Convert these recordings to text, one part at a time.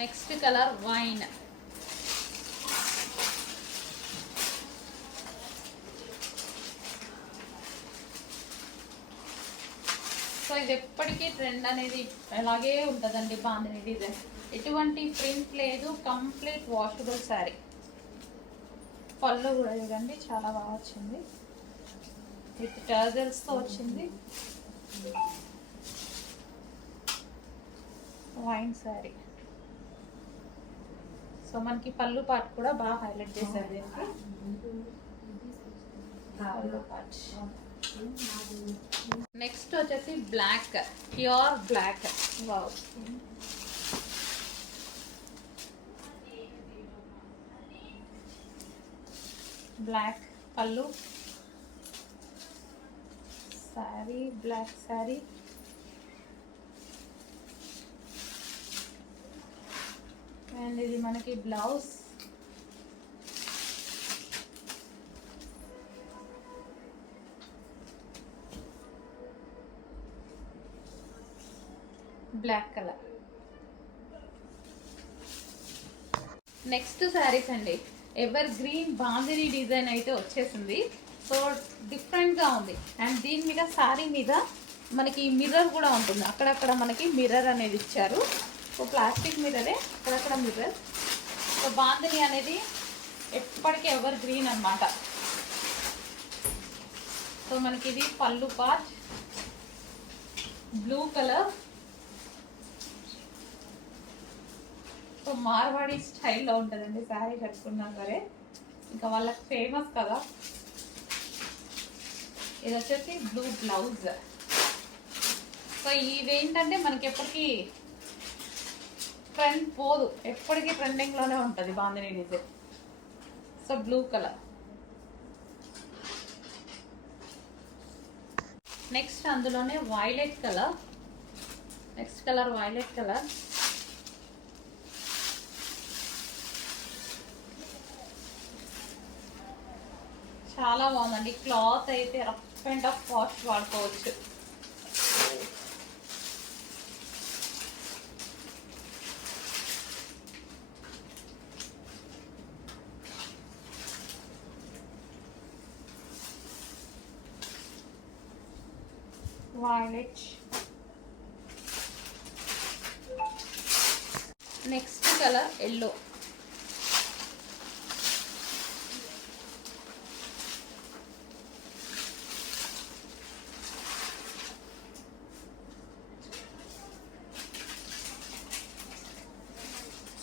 Next colour wine. So ఇది ఎప్పటికీ ట్రెండ్ అనేది అలాగే ఉంటుందండి బాందిని డిజైన్. ఎటువంటి ప్రింట్ లేదు, కంప్లీట్ వాషబుల్ శారీ. పళ్ళు కూడా చూడండి చాలా బాగా వచ్చింది, విత్ టర్జల్స్తో వచ్చింది. వైన్ శారీ. సో మనకి పళ్ళు పార్ట్ కూడా బాగా హైలైట్ చేశారు దీనికి. పళ్ళు పార్ట్. నెక్స్ట్ వచ్చేసి black, pure black. Wow, black pallu, sari black sari. And ఇది మనకి blouse. Black colour. Next saris అండి, ఎవర్ గ్రీన్ బాందిని డిజైన్ అయితే వచ్చేసింది. సో డిఫరెంట్గా ఉంది. అండ్ దీని మీద శారీ మీద మనకి మిర్రర్ కూడా ఉంటుంది, అక్కడక్కడ మనకి మిర్రర్ అనేది ఇచ్చారు. సో ప్లాస్టిక్ మిర్రరే, అక్కడక్కడ మిర్రర్. సో బాందిని అనేది ఎప్పటికీ ఎవర్ గ్రీన్ అన్నమాట. సో మనకి ఇది pallu part, blue colour. So Marwadi స్టైల్లో ఉంటుందండి శారీ కట్టుకున్నా సరే, ఇంకా వాళ్ళకి ఫేమస్ కదా. ఇది వచ్చేసి బ్లూ బ్లౌజ్. సో ఇవేంటంటే మనకి ఎప్పటికీ ట్రెండ్ పోదు, ఎప్పటికీ ట్రెండింగ్లోనే ఉంటుంది bandhani design. So blue colour. Next అందులోనే violet colour. Next colour violet colour. చాలా బాగుందండి. క్లాత్ అయితే రఫ్ అండ్ టఫ్ వాష్ వాడుకోవచ్చు. Violet. Next colour yellow.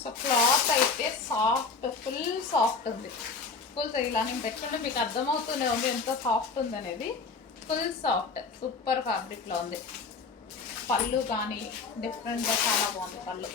So cloth అయితే సాఫ్ట్, ఫుల్ సాఫ్ట్ ఉంది. ఫుల్ ఇలా నేను పెట్టుకుంటే మీకు అర్థమవుతూనే ఉంది ఎంత సాఫ్ట్ ఉంది అనేది. ఫుల్ సాఫ్ట్, సూపర్ ఫ్యాబ్రిక్లో ఉంది. పళ్ళు కానీ డిఫరెంట్గా చాలా బాగుంది పళ్ళు.